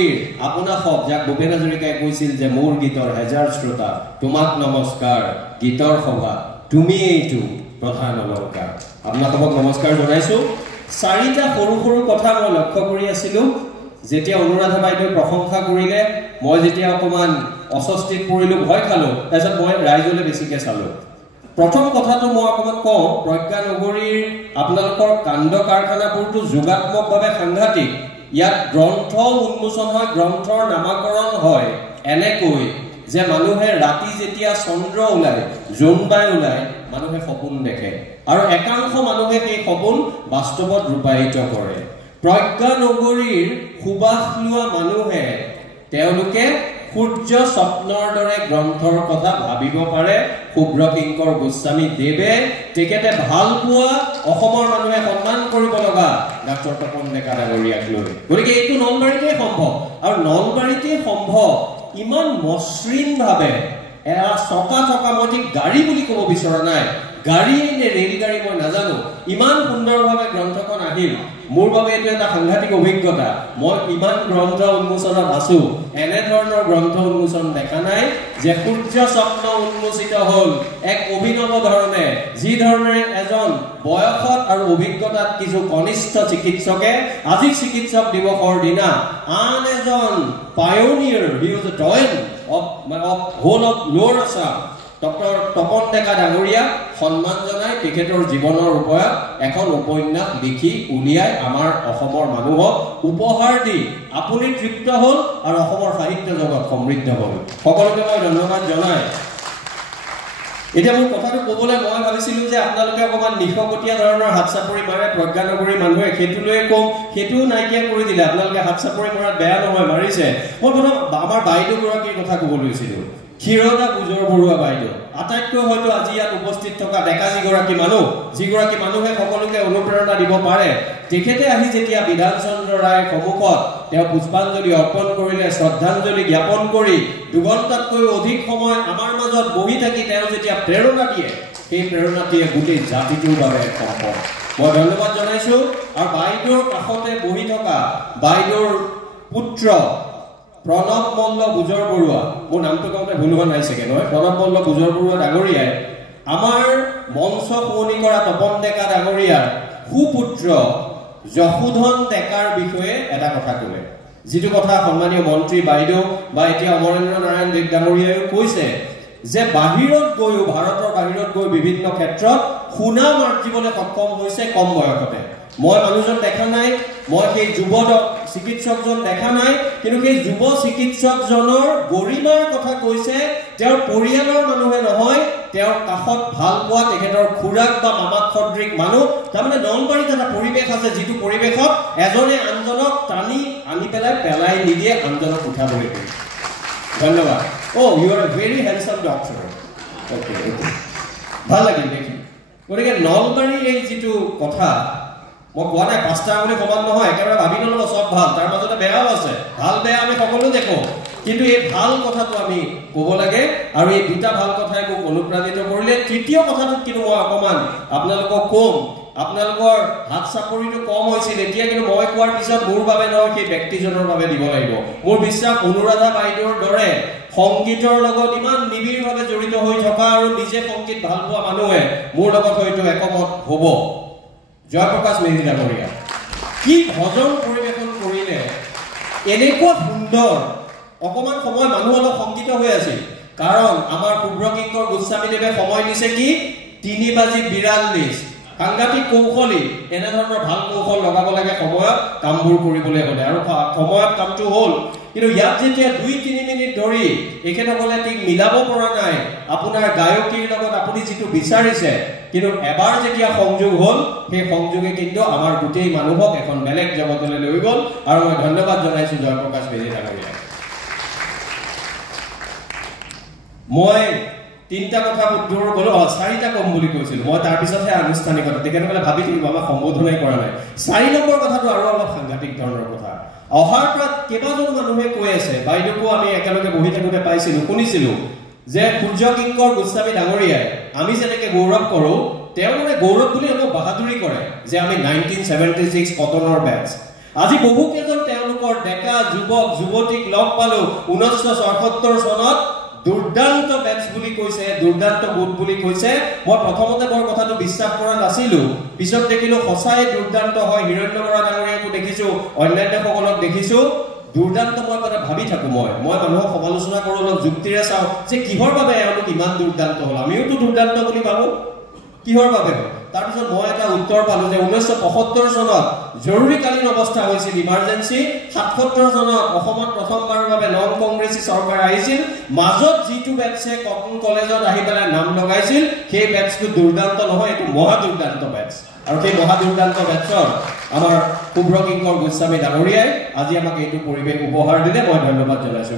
নগৰীৰ আপোনাসক যাক ভূপেন হাজৰিকাই কৈছিল যে মোৰ গীতৰ হেজাৰ শ্ৰোতা তোমাক নমস্কাৰ গীতৰ সভা তুমি এইটো প্ৰধান অলংকাৰ আপোনাসক নমস্কাৰ জনাইছো চাৰিটা সৰু সৰু কথা মই লক্ষ্য কৰি আছিলো যেতিয়া অনুৰাধা বাইদেউ প্ৰশংসা কৰিলে মই যেতিয়া অকমান অস্বস্তিত পৰিলো ভয় খালো তাৰপিছত মই ৰাইজলে বেছিকে চালো প্ৰথম কথাটো মই অকমান কওঁ প্ৰজ্ঞা নগৰীৰ আপোনালোকৰ কাণ্ড কাৰখানাবোৰটো যোগাত্মকভাৱে সাংঘাতিক ইয়াত গ্ৰন্থ উন্মোচন হয় গ্ৰন্থৰ নামাকৰণ হয় এনেকৈ যে মানুহে ৰাতি যেতিয়া চন্দ্ৰ ওলায় জোনবাই ওলায় মানুহে সপোন দেখে আৰু একাংশ মানুহে সেই সপোন বাস্তৱত ৰূপায়িত কৰে প্ৰজ্ঞা নগৰীৰ সুবাস লোৱা মানুহে তেওঁলোকে সূৰ্য স্বপ্নৰ দৰে গ্ৰন্থৰ কথা ভাবিব পাৰে শুভ্ৰকিংকৰ গোস্বামী দেৱে তেখেতে ভাল পোৱা অসমৰ মানুহে সন্মান কৰিব লগা ডক্টৰ তপন ডেকা ডাঙৰীয়াক লৈ গতিকে এইটো নলবাৰীতে সম্ভৱ আৰু নলবাৰীতে সম্ভৱ ইমান মসৃণভাৱে এৰা চকা চকা মই ঠিক গাড়ী বুলি ক'ব বিচৰা নাই গাড়ী নে ৰেলগাড়ী মই নাজানো ইমান সুন্দৰভাৱে গ্ৰন্থখন আহিল মোৰ বাবে এইটো এটা সাংঘাতিক অভিজ্ঞতা মই ইমান গ্ৰন্থ উন্মোচনত আছো এনে ধৰণৰ গ্ৰন্থ উন্মোচন দেখা নাই যে সূৰ্য স্বপ্ন উন্মোচিত হ'ল এক অভিনৱ ধৰণে যি ধৰণে এজন বয়সত আৰু অভিজ্ঞতাত কিছু কনিষ্ঠ চিকিৎসকে আজি চিকিৎসক দিৱসৰ দিনা আন এজন পায়োনিয়াৰ হি ওয়াজ এ টয়েন of whole of lower Assam doctor Tapan ডেকা ডাঙৰীয়া সন্মান জনাই তেখেতৰ জীৱনৰ ওপৰত এখন উপন্যাস লিখি উলিয়াই আমাৰ অসমৰ মানুহক উপহাৰ দি আপুনি তৃপ্ত হ'ল আৰু অসমৰ সাহিত্য জগত সমৃদ্ধ হ'ল সকলোকে মই ধন্যবাদ জনাই এতিয়া মোৰ কথাটো ক'বলৈ মই ভাবিছিলো যে আপোনালোকে অকমান নিশকটীয়া ধৰণৰ হাত চাপৰি মাৰে প্ৰজ্ঞা নগৰীৰ মানুহে সেইটো লৈ কম সেইটোও নাইকিয়া কৰি দিলে আপোনালোকে হাত চাপৰি মৰাত বেয়া নহয় মাৰিছে মই প্ৰথম আমাৰ বাইদেউগৰাকীৰ কথা ক'ব লৈছিলো ক্ষীৰদা বুজৰ বৰুৱা বাইদেউ আটাইতকৈ হয়তো আজি ইয়াত উপস্থিত থকা ডেকা যিগৰাকী মানুহে সকলোকে অনুপ্ৰেৰণা দিব পাৰে তেখেতে আহি যেতিয়া বিধানচন্দ্ৰ ৰায়ৰ সন্মুখত তেওঁ পুষ্পাঞ্জলি অৰ্পণ কৰিলে শ্ৰদ্ধাঞ্জলি জ্ঞাপন কৰি দুঘণ্টাতকৈ অধিক সময় আমাৰ মাজত বহি থাকি তেওঁ যেতিয়া প্ৰেৰণা দিয়ে সেই প্ৰেৰণাটিয়ে গোটেই জাতিটোৰ বাবে সম্পদ মই ধন্যবাদ জনাইছো আৰু বাইদেউৰ কাষতে বহি থকা বাইদেউৰ পুত্ৰ প্ৰণৱ মল্ল বুজৰ বৰুৱা মোৰ নামটো কওঁতে ভুল হোৱা নাই চাগে নহয় প্ৰণৱ মল্ল বুজৰ বৰুৱা ডাঙৰীয়াই আমাৰ মঞ্চ শুৱনি কৰা তপন ডেকা ডাঙৰীয়াৰ সুপুত্ৰ যশোধন ডেকাৰ বিষয়ে এটা কথা ক'লে যিটো কথা সন্মানীয় মন্ত্ৰী বাইদেউ বা এতিয়া অমৰেন্দ্ৰ নাৰায়ণ দেৱ ডাঙৰীয়াইও কৈছে যে বাহিৰত গৈও ভাৰতৰ বাহিৰত গৈ বিভিন্ন ক্ষেত্ৰত সুনাম আৰ্জিবলৈ সক্ষম হৈছে কম বয়সতে মই মানুহজন দেখা নাই মই সেই যুৱ চিকিৎসকজন দেখা নাই কিন্তু সেই যুৱ চিকিৎসকজনৰ গৰিমাৰ কথা কৈছে তেওঁৰ পৰিয়ালৰ মানুহে নহয় তেওঁৰ কাষত ভাল পোৱা তেখেতৰ খুৰাক বা মামাক সদৃক মানুহ তাৰমানে নলবাৰীত এটা পৰিৱেশ আছে যিটো পৰিৱেশত এজনে আনজনক টানি আনি পেলাই নিদিয়ে আনজনক উঠাবলৈ দিয়ে ধন্যবাদ ইউ আৰ এ ভেৰি হেণ্ডসাম ডক্টৰ অ'কে ভাল লাগিল দেখি গতিকে নলবাৰীৰ এই যিটো কথা মই কোৱা নাই পাঁচটা বুলি সমান নহয় একেবাৰে ভাবি নল'ব চব ভাল তাৰ মাজতে বেয়াও আছে ভাল বেয়া আমি সকলো দেখো কিন্তু এই ভাল কথাটো আমি ক'ব লাগে আৰু এই দুটা ভাল কথাই মোক অনুপ্ৰাণিত কৰিলে তৃতীয় কথাটোত কিন্তু মই অকমান আপোনালোকক কম আপোনালোকৰ হাত চাপৰিটো কম হৈছিল এতিয়া কিন্তু মই কোৱাৰ পিছত মোৰ বাবে নহয় সেই ব্যক্তিজনৰ বাবে দিব লাগিব মোৰ বিশ্বাস অনুৰাধা বাইদেউৰ দৰে সংগীতৰ লগত ইমান নিবিড়ভাৱে জড়িত হৈ থকা আৰু নিজে সংগীত ভাল পোৱা মানুহে মোৰ লগত হয়তো একমত হ'ব জয়প্ৰকাশ মেধি ডাঙৰীয়া কি ভজন পৰিৱেশন কৰিলে এনেকুৱা সুন্দৰ অকমান সময় মানুহ অলপ সংগীত হৈ আছিল কাৰণ আমাৰ শুভ্ৰকিংকৰ গোস্বামীদেৱে সময় দিছে কি 3:42 সাংঘাতিক কৌশলী এনে ধৰণৰ ভাল কৌশল লগাব লাগে সময়ত কামবোৰ কৰিবলৈ হ'লে আৰু সময়ত কামটো হ'ল কিন্তু ইয়াত যেতিয়া 2-3 মিনিট ধৰি এখেতসকলে ঠিক মিলাব পৰা নাই আপোনাৰ গায়কীৰ লগত আপুনি যিটো বিচাৰিছে কিন্তু এবাৰ যেতিয়া সংযোগ হ'ল সেই সংযোগে কিন্তু আমাৰ গোটেই মানুহক এখন বেলেগ জগতলৈ লৈ গ'ল আৰু মই ধন্যবাদ জনাইছো জয়প্ৰকাশ মেধি ডাঙৰীয়াক মই তিনটা কথা উত্তৰ গ'লো চাৰিটা কম বুলি কৈছিলো মই তাৰ পিছতহে আনুষ্ঠানিকতা তেখেতসকলে ভাবি থাকিব আমাক সম্বোধনাই কৰা নাই 4 নম্বৰ কথাটো আৰু অলপ সাংঘাতিক ধৰণৰ কথা অহাৰ পৰা কেইবাজনো মানুহে কৈ আছে বাইদেউকো আমি একেলগে বহি থাকোঁতে পাইছিলো শুনিছিলো যে সূৰ্যকিংকৰ গোস্বামী ডাঙৰীয়াই আমি যেনেকে গৌৰৱ কৰোঁ তেওঁ মানে গৌৰৱ বুলি অলপ বাহাদুৰি কৰে যে আমি 1976 কটনৰ বেটছ আজি বহুকেইজন তেওঁলোকৰ যুৱকৰ ডেকা যুৱক যুৱতীক লগ পালো 1977 চনত দুৰ্দান্ত বেটছ বুলি কৈছে দুৰ্দান্ত বুট বুলি কৈছে মই প্ৰথমতে বৰ কথাটো বিশ্বাস কৰা নাছিলো পিছত দেখিলো সঁচাই দুৰ্দান্ত হয় হিৰণ্য বৰা ডাঙৰীয়াকো দেখিছো অন্যান্য সকলক দেখিছো দুৰ্দান্ত মই কথা ভাবি থাকো মই মানুহক সমালোচনা কৰো অলপ যুক্তিৰে চাও যে কিহৰ বাবে এওঁলোক ইমান দুৰ্দান্ত হল আমিওতো দুৰ্দান্ত বুলি ভাবো কিহৰ বাবে তাৰ পিছত মই এটা উত্তৰ পালো যে 1975 চনত জৰুৰীকালীন অৱস্থা হৈছিল ইমাৰ্জেন্সি 77 চনত অসমত প্ৰথমবাৰৰ বাবে নন কংগ্ৰেছী চৰকাৰ আহিছিল মাজত জিটু বেটছে কটন কলেজত আহি পেলাই নাম লগাইছিল সেই বেটছটো দুৰ্দান্ত নহয় এটো মহা দুৰ্দান্ত বেটছ আৰু সেই মহা দুৰ্দান্ত বেটছৰ আমাৰ শুভ্ৰ কিংকৰ গোস্বামী ডাঙৰীয়াই আজি আমাক এইটো পৰিৱেশ উপহাৰ দিলে মই ধন্যবাদ জনাইছো